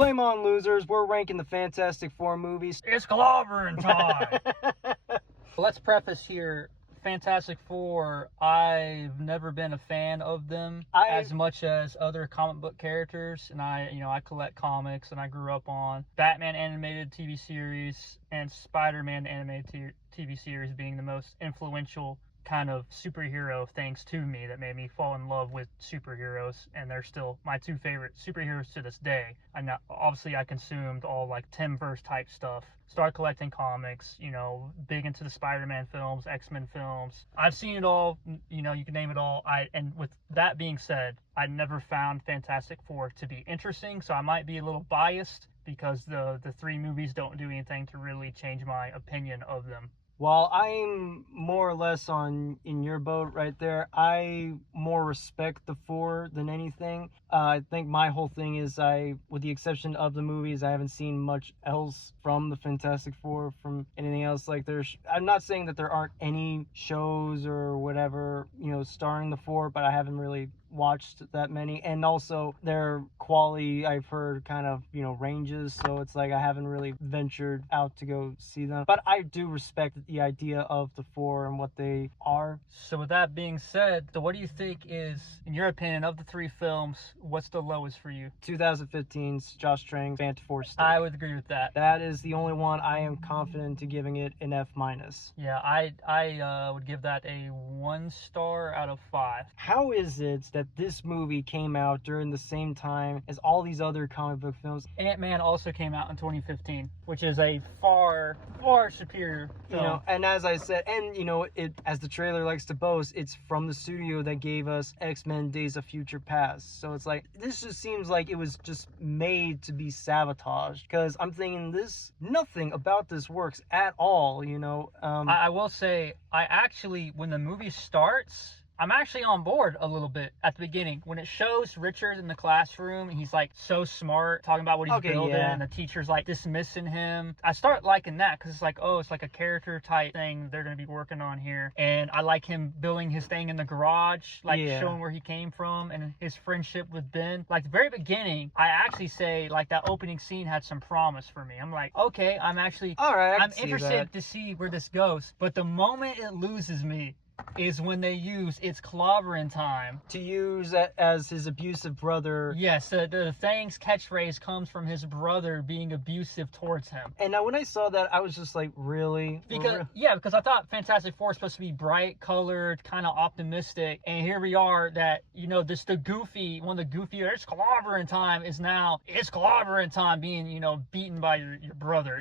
Flame on, losers. We're ranking the Fantastic Four movies. It's clobbering time. Let's preface here. Fantastic Four, I've never been a fan of them as much as other comic book characters, and I collect comics, and I grew up on Batman animated TV series and Spider-Man animated TV series being the most influential kind of superhero things to me that made me fall in love with superheroes, and they're still my two favorite superheroes to this day. Obviously I consumed all like Timverse type stuff, started collecting comics, big into the Spider-Man films, X-Men films. I've seen it all, you can name it all. And with that being said, I never found Fantastic Four to be interesting, so I might be a little biased because the three movies don't do anything to really change my opinion of them. While I'm more or less in your boat right there, I more respect the four than anything. I think my whole thing is with the exception of the movies, I haven't seen much else from the Fantastic Four, from anything else. Like I'm not saying that there aren't any shows or whatever, starring the four, but I haven't really watched that many, and also their quality I've heard kind of ranges, so it's like I haven't really ventured out to go see them, but I do respect the idea of the four and what they are. So with that being said, so what do you think is, in your opinion, of the three films, what's the lowest for you? 2015's Josh Trank Fantastic Four stick. I would agree with that. That is the only one I am confident to giving it an F-. Yeah, I would give that a 1 star out of 5. How is it that this movie came out during the same time as all these other comic book films? Ant-Man also came out in 2015, which is a far, far superior film. And as I said, and it, as the trailer likes to boast, it's from the studio that gave us X-Men Days of Future Past. So it's like, this just seems like it was just made to be sabotaged, because I'm thinking nothing about this works at all, I will say, I actually, when the movie starts, I'm actually on board a little bit at the beginning. When it shows Richard in the classroom, he's like so smart, talking about what he's building, and the teacher's like dismissing him. I start liking that because it's like, it's like a character type thing they're going to be working on here. And I like him building his thing in the garage, showing where he came from and his friendship with Ben. Like the very beginning, I actually say like that opening scene had some promise for me. I'm like, okay, I'm actually, all right, I'm interested to see where this goes. But the moment it loses me is when they use "It's Clobbering Time" to use it as his abusive brother. Yes, the Thing's catchphrase comes from his brother being abusive towards him. And now when I saw that, I was just like, really? Because I thought Fantastic Four is supposed to be bright colored, kind of optimistic, and here we are that, one of the goofier "It's Clobbering Time" is now "It's Clobbering Time" being, beaten by your brother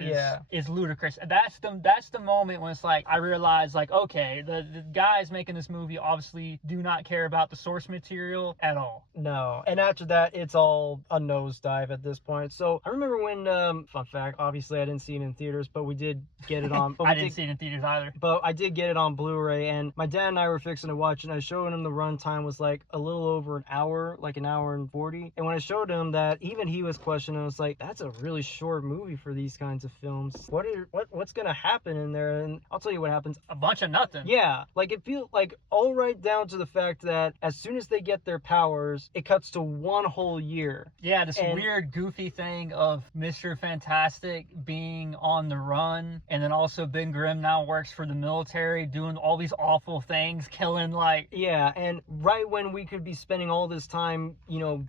is ludicrous. And that's the moment when it's like, I realize, like, okay, the guys making this movie obviously do not care about the source material at all. No. And after that, it's all a nosedive at this point. So I remember when, fun fact, obviously I didn't see it in theaters, but we did get it on. I didn't see it in theaters either. But I did get it on Blu-ray, and my dad and I were fixing to watch it, and I showed him the runtime was like a little over an hour, like an hour and 40. And when I showed him that, even he was questioning, I was like, that's a really short movie for these kinds of films. What's gonna happen in there? And I'll tell you what happens. A bunch of nothing. Yeah. Like, it feels like all right down to the fact that as soon as they get their powers, it cuts to one whole year. Yeah, this weird, goofy thing of Mr. Fantastic being on the run, and then also Ben Grimm now works for the military, doing all these awful things, killing Yeah, and right when we could be spending all this time,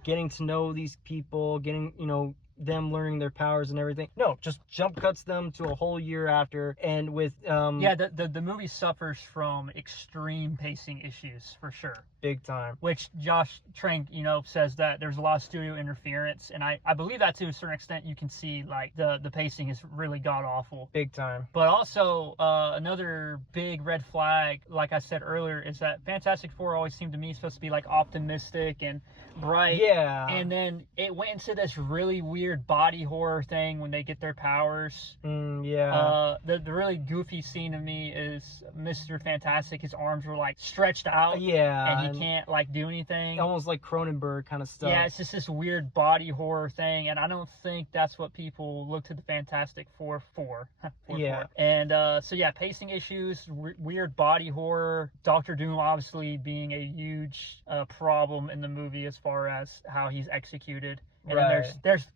getting to know these people, getting, them learning their powers and everything. No, just jump cuts them to a whole year after, and with the movie suffers from extreme pacing issues for sure. Big time. Which Josh Trank, says that there's a lot of studio interference, and I believe that to a certain extent. You can see like the pacing is really god awful. Big time. But also another big red flag, like I said earlier, is that Fantastic Four always seemed to me supposed to be like optimistic and bright. Yeah. And then it went into this really weird body horror thing when they get their powers. Yeah. The really goofy scene to me is Mr. Fantastic. His arms were like stretched out. Yeah. And he can't like do anything. Almost like Cronenberg kind of stuff. Yeah, it's just this weird body horror thing, and I don't think that's what people look to the Fantastic Four for. Yeah. And so yeah, pacing issues, weird body horror. Dr. Doom obviously being a huge problem in the movie as far as how he's executed. And then there's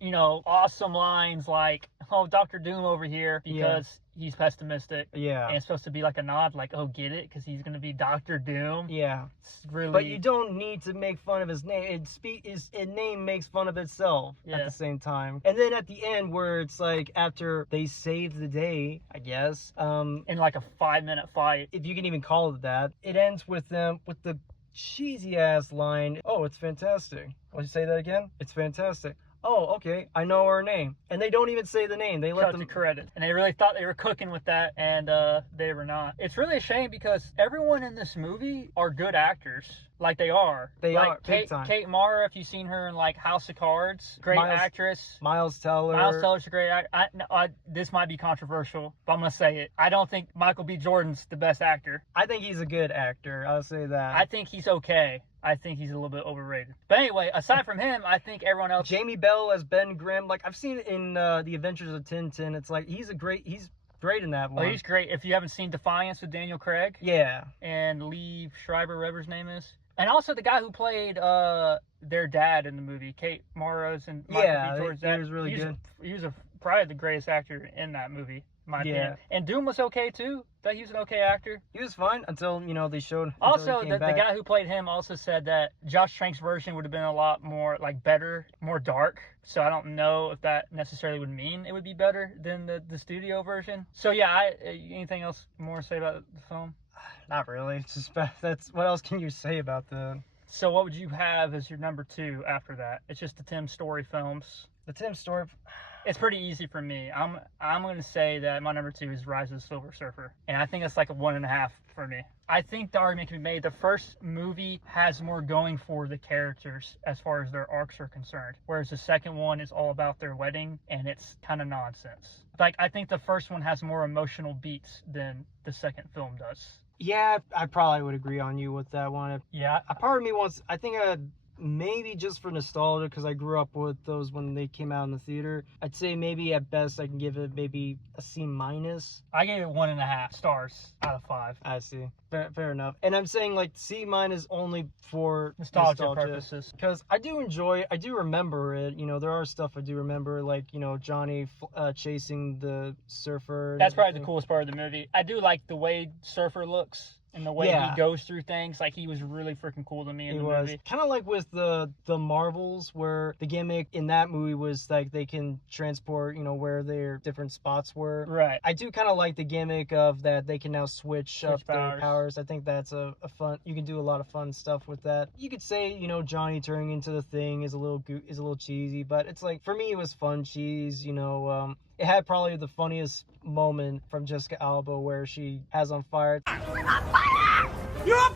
awesome lines like, oh, Dr. Doom over here, because he's pessimistic. Yeah. And it's supposed to be like a nod, like, oh, get it? Because he's going to be Dr. Doom. Yeah. It's really... But you don't need to make fun of his name. His name makes fun of itself at the same time. And then at the end, where it's like, after they save the day, I guess. in like a 5-minute fight. If you can even call it that. It ends with them, with the cheesy ass line, oh, it's fantastic. Want you say that again? It's fantastic. Oh, okay, I know her name. And they don't even say the name. They let them... to credit. And they really thought they were cooking with that, and they were not. It's really a shame because everyone in this movie are good actors. Like, they are. They like, are, big time. Kate Mara, if you've seen her in, like, House of Cards, great actress. Miles Teller. Miles Teller's a great actor. This might be controversial, but I'm going to say it. I don't think Michael B. Jordan's the best actor. I think he's a good actor. I'll say that. I think he's okay. I think he's a little bit overrated. But anyway, aside from him, I think everyone else... Jamie Bell as Ben Grimm. Like, I've seen it in The Adventures of Tintin. It's like, he's great in that one. Oh, he's great. If you haven't seen Defiance with Daniel Craig. Yeah. And Lee Schreiber, whatever his name is. And also the guy who played their dad in the movie, Kate Mara's and Michael B. Jordan's dad. He was really good. He was probably the greatest actor in that movie, in my opinion. And Doom was okay too. That he was an okay actor. He was fine until they showed. Also, the guy who played him also said that Josh Trank's version would have been a lot more better, more dark. So I don't know if that necessarily would mean it would be better than the studio version. So yeah, anything else more to say about the film? Not really. It's just that's what else can you say about that? So what would you have as your number 2 after that? It's just the Tim Story films. The Tim Story. It's pretty easy for me. I'm going to say that my number 2 is Rise of the Silver Surfer, and I think that's like a 1.5 for me. I think the argument can be made the first movie has more going for the characters as far as their arcs are concerned, whereas the second one is all about their wedding, and it's kind of nonsense. Like, I think the first one has more emotional beats than the second film does. Yeah, I probably would agree on you with that one. Yeah. A part of me wants, I think maybe just for nostalgia, because I grew up with those when they came out in the theater, I'd say maybe at best I can give it maybe a C-. I gave it 1.5 stars out of 5. I see. Fair enough. And I'm saying like C- only for nostalgia purposes. Because I do remember it. There are stuff I do remember, like, Johnny chasing the surfer. That's probably the coolest part of the movie. I do like the way Surfer looks. And the way he goes through things, like, he was really freaking cool to me in the movie. Kind of like with the Marvels, where the gimmick in that movie was like they can transport, where their different spots were. Right. I do kind of like the gimmick of that they can now switch up their powers. I think that's a fun. You can do a lot of fun stuff with that. You could say, Johnny turning into the Thing is a little cheesy, but it's like, for me it was fun cheese. It had probably the funniest moment from Jessica Alba where she has on fire. You're on fire! You're on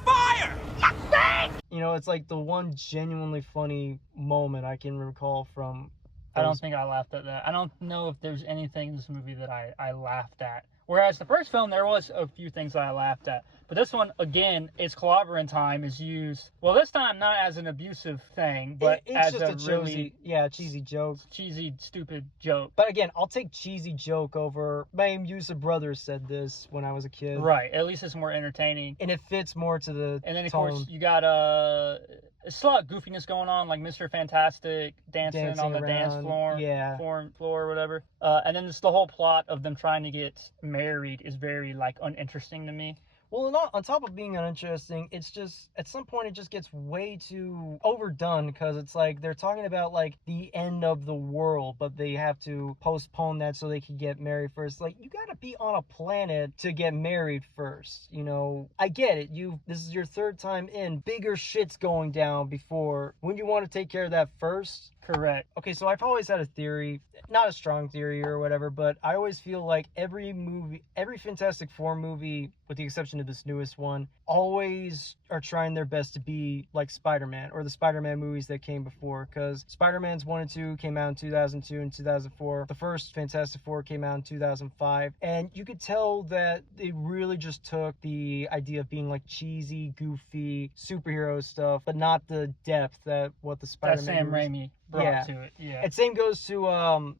fire! It's like the one genuinely funny moment I can recall from. I don't think I laughed at that. I don't know if there's anything in this movie that I laughed at. Whereas the first film, there was a few things that I laughed at. But this one, again, its clobbering time is used, well, this time not as an abusive thing, but it's as just a really cheesy joke. Cheesy, stupid joke. But again, I'll take cheesy joke over, my abusive brother said this when I was a kid. Right, at least it's more entertaining. And it fits more to the And then, of tone. course, you got it's a lot of goofiness going on, like Mr. Fantastic dancing on the dance floor, floor or whatever. And then the whole plot of them trying to get married is very uninteresting to me. Well, on top of being uninteresting, it's just, at some point, it just gets way too overdone, because it's like, they're talking about, the end of the world, but they have to postpone that so they can get married first. Like, you gotta be on a planet to get married first, I get it, this is your third time in, bigger shit's going down before, when you want to take care of that first. Correct. Okay, so I've always had a theory, not a strong theory or whatever, but I always feel like every Fantastic Four movie, with the exception of this newest one, always are trying their best to be like Spider-Man, or the Spider-Man movies that came before, because Spider-Man's 1 and 2 came out in 2002 and 2004. The first Fantastic Four came out in 2005, and you could tell that they really just took the idea of being cheesy, goofy, superhero stuff, but not the depth that what the Spider-Man That's Sam movies. Raimi. brought to it. Yeah. And same goes to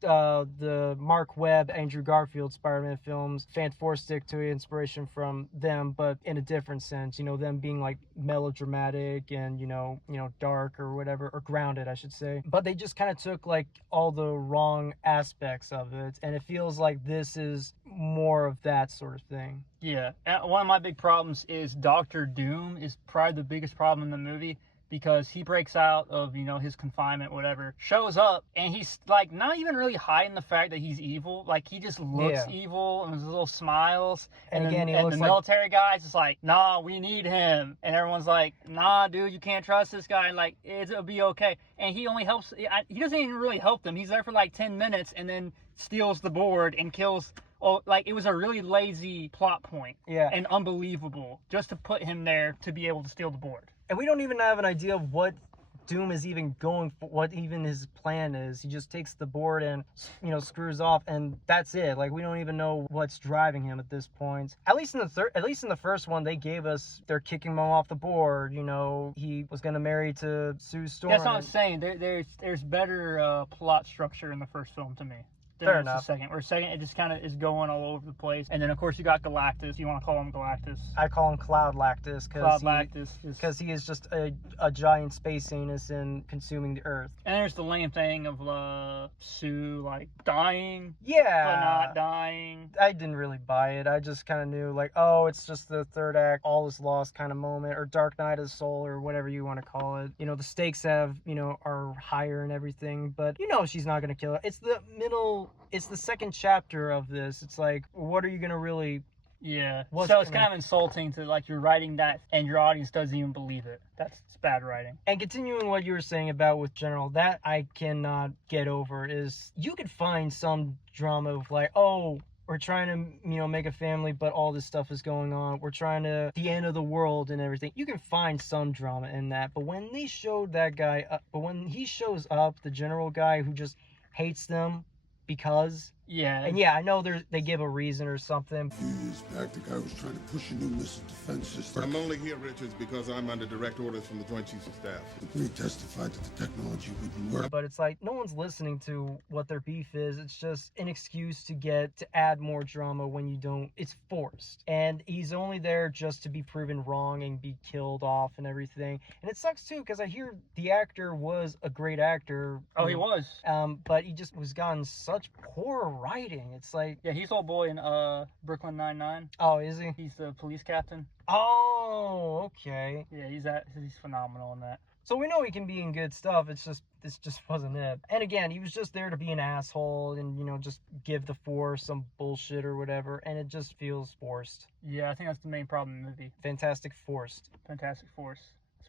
the Mark Webb, Andrew Garfield Spider-Man films. Fantastic took inspiration from them, but in a different sense. You know, them being like melodramatic and you know dark or whatever, or grounded, I should say. But they just kind of took like all the wrong aspects of it, and it feels like this is more of that sort of thing. Yeah. One of my big problems is Doctor Doom is probably the biggest problem in the movie. Because he breaks out of, you know, his confinement, whatever, shows up, and he's, like, not even really hiding the fact that he's evil. Like, he just looks evil, and his little smiles. And again, the military guy's just like, nah, we need him. And everyone's like, nah, dude, you can't trust this guy. And, like, it'll be okay. And he only helps, he doesn't even really help them. He's there for, like, 10 minutes, and then steals the board and kills. Oh, like, it was a really lazy plot point. Yeah. And unbelievable, just to put him there to be able to steal the board. And we don't even have an idea of what Doom is even going for, what even his plan is. He just takes the board and, you know, screws off, and that's it. Like, we don't even know what's driving him at this point. At least in the first one, they gave us, they're kicking him off the board. You know, he was gonna marry to Sue Storm. That's what I'm saying. There's better plot structure in the first film to me. Fair enough. Second, it just kind of is going all over the place. And then, of course, you got Galactus. You want to call him Galactus? I call him Cloud Lactus because he is just a giant space anus and consuming the Earth. And there's the lame thing of Sue, like, dying. Yeah. But not dying. I didn't really buy it. I just kind of knew, like, oh, it's just the third act, all is lost kind of moment, or Dark Knight of the Soul, or whatever you want to call it. You know, the stakes are higher and everything, but you know she's not going to kill her. It's the second chapter of this. It's like, what are you going to really... Yeah. So it's kind of insulting to, like, you're writing that and your audience doesn't even believe it. It's bad writing. And continuing what you were saying about with General, that I cannot get over is you could find some drama of like, oh, we're trying to, you know, make a family, but all this stuff is going on. We're trying to, the end of the world and everything. You can find some drama in that. But when they showed that guy, when he shows up, the General guy who just hates them, because and I know they give a reason or something. A few years back, the guy was trying to push a new missile defense system. I'm only here, Richards, because I'm under direct orders from the Joint Chiefs of Staff. We testified that the technology wouldn't work. But it's like, no one's listening to what their beef is. It's just an excuse to add more drama when you don't. It's forced. And he's only there just to be proven wrong and be killed off and everything. And it sucks too, because I hear the actor was a great actor. Oh, he was. But he just was gotten such poor writing. It's like, yeah, he's old boy in Brooklyn Nine-Nine. Oh, is he? He's the police captain. Oh, okay. Yeah, he's phenomenal in that. So we know he can be in good stuff. This just wasn't it. And again, he was just there to be an asshole and, you know, just give the Force some bullshit or whatever, and it just feels forced. Yeah, I think that's the main problem in the movie. Fantastic Force.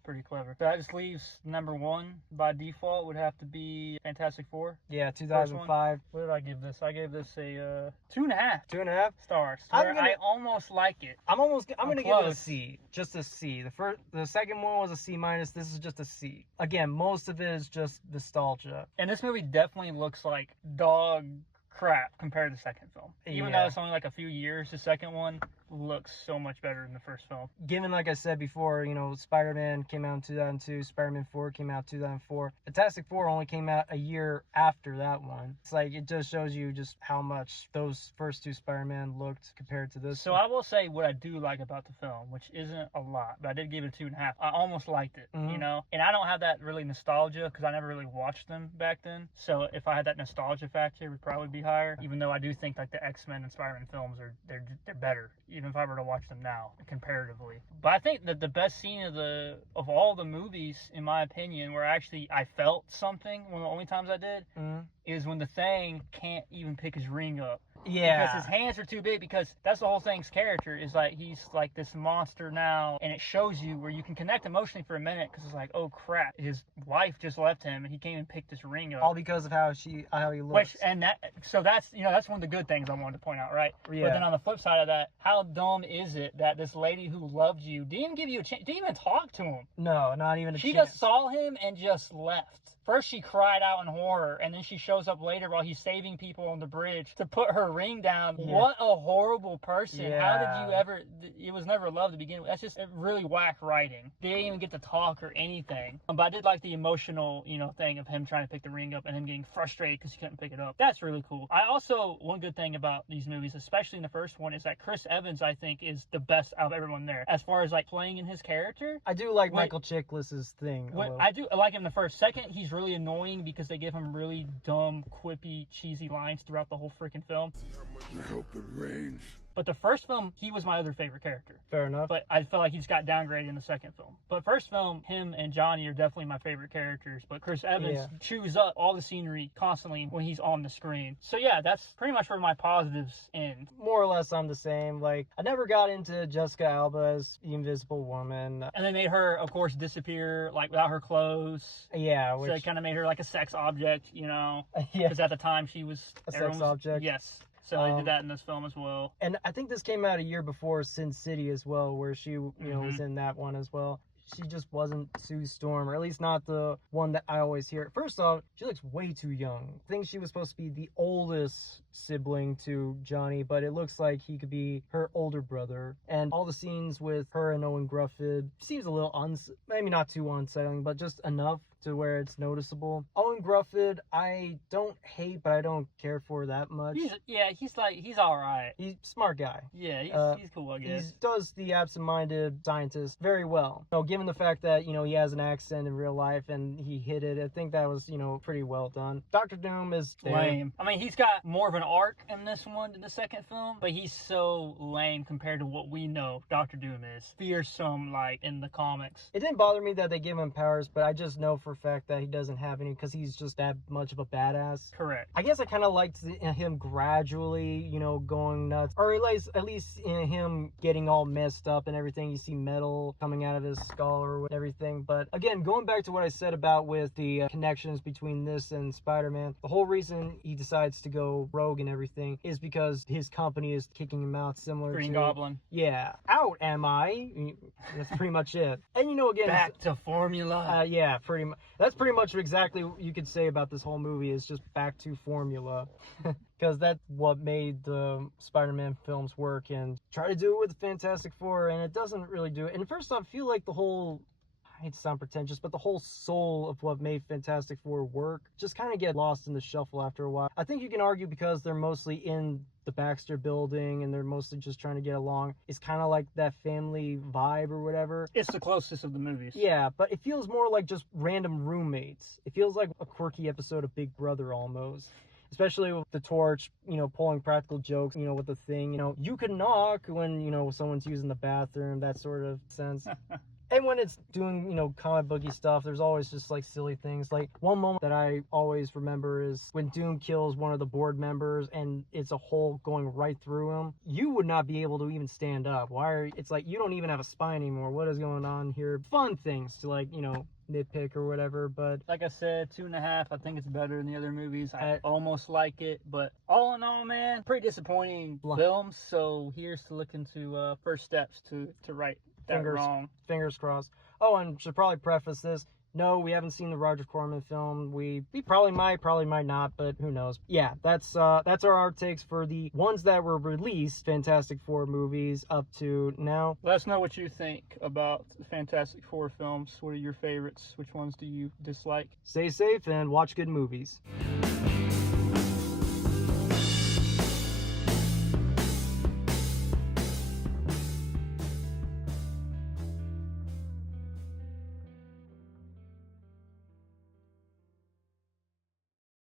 Pretty clever. That just leaves number one by default would have to be Fantastic Four. Yeah, 2005. What did I give this? I gave this a 2.5. 2.5 stars. I almost like it. I'm gonna give it a C. Just a C. The second one was a C minus. This is just a C. Again, most of it is just nostalgia. And this movie definitely looks like dog crap compared to the second film. Even though it's only like a few years, the second one looks so much better than the first film. Given, like I said before, you know, Spider-Man came out in 2002, Spider-Man 4 came out in 2004. Fantastic Four only came out a year after that one. It's like, it just shows you just how much those first two Spider-Man looked compared to this. So I will say what I do like about the film, which isn't a lot, but I did give it a 2.5. I almost liked it, you know? And I don't have that really nostalgia because I never really watched them back then. So if I had that nostalgia factor, it would probably be higher, even though I do think like the X-Men and Spider-Man films they're better, even if I were to watch them now comparatively. But I think that the best scene of all the movies, in my opinion, where actually I felt something, one of the only times I did, is when the Thing can't even pick his ring up. Yeah. Because his hands are too big, because that's the whole Thing's character, is like he's like this monster now, and it shows you where you can connect emotionally for a minute, because it's like, oh crap, his wife just left him and he can't even pick this ring up. All because of how he looks. That's one of the good things I wanted to point out, right? Yeah. But then on the flip side of that, how dumb is it that this lady who loved you didn't even give you a chance, didn't even talk to him? No, not even a chance. She just saw him and just left. First she cried out in horror, and then she shows up later while he's saving people on the bridge to put her ring down. Yeah. What a horrible person. Yeah. How did you ever... It was never love to begin with. That's just really whack writing. They didn't even get to talk or anything. But I did like the emotional, thing of him trying to pick the ring up and him getting frustrated because he couldn't pick it up. That's really cool. I also... One good thing about these movies, especially in the first one, is that Chris Evans, I think, is the best out of everyone there. As far as, playing in his character. I do like Michael Chiklis' thing. I do like him the first. Second, he's really annoying because they give him really dumb, quippy, cheesy lines throughout the whole freaking film. I hope it rains. But the first film, he was my other favorite character. Fair enough. But I feel like he's got downgraded in the second film. But first film, him and Johnny are definitely my favorite characters. But Chris Evans chews up all the scenery constantly when he's on the screen. So yeah, that's pretty much where my positives end. More or less, I'm the same. I never got into Jessica Alba as the Invisible Woman. And they made her, of course, disappear, without her clothes. Yeah. So they kind of made her like a sex object, Yeah. Because at the time she was... A sex object? Yes. So they did that in this film as well. And I think this came out a year before Sin City as well, where she, was in that one as well. She just wasn't Sue Storm, or at least not the one that I always hear. First off, she looks way too young. I think she was supposed to be the oldest sibling to Johnny, but it looks like he could be her older brother. And all the scenes with her and Ioan Gruffudd seems a little, maybe not too unsettling, but just enough to where it's noticeable. Ioan Gruffudd, I don't hate, but I don't care for that much. He's all right. He's a smart guy. Yeah, he's cool, I guess. He does the absent-minded scientist very well. Given the fact that, he has an accent in real life and he hit it, I think that was, pretty well done. Dr. Doom is lame. I mean, he's got more of an arc in this one than the second film, but he's so lame compared to what we know Dr. Doom is. Fearsome, in the comics. It didn't bother me that they gave him powers, but I just know for a fact that he doesn't have any because he's just that much of a badass. Correct. I guess I kind of liked him gradually, going nuts, or at least him getting all messed up and everything. You see metal coming out of his skull or everything. But again, going back to what I said about with the connections between this and Spider-Man, the whole reason he decides to go rogue and everything is because his company is kicking him out, similar Green to Goblin. Yeah, out am I? That's pretty much it. And again, back to formula. Yeah, pretty much. That's pretty much exactly what you could say about this whole movie, is just back to formula. Because that's what made the Spider-Man films work, and try to do it with the Fantastic Four, and it doesn't really do it. And first off, I feel like the whole, I hate to sound pretentious, but the whole soul of what made Fantastic Four work just kind of get lost in the shuffle after a while. I think you can argue because they're mostly in the Baxter building and they're mostly just trying to get along. It's kind of like that family vibe or whatever. It's the closest of the movies. Yeah, but it feels more like just random roommates. It feels like a quirky episode of Big Brother almost. Especially with the torch, pulling practical jokes, with the thing, you can knock when, someone's using the bathroom, that sort of sense. And when it's doing, comic booky stuff, there's always just, silly things. One moment that I always remember is when Doom kills one of the board members and it's a hole going right through him. You would not be able to even stand up. It's like you don't even have a spine anymore. What is going on here? Fun things to, nitpick or whatever, but... Like I said, 2.5, I think it's better than the other movies. I almost like it, but all in all, man, pretty disappointing films, so here's to look into first steps to right that wrong. Fingers crossed. Oh, and should probably preface this. No, we haven't seen the Roger Corman film. We probably might not, but who knows. Yeah, that's our takes for the ones that were released Fantastic Four movies up to now. Let us know what you think about the Fantastic Four films. What are your favorites? Which ones do you dislike? Stay safe and watch good movies.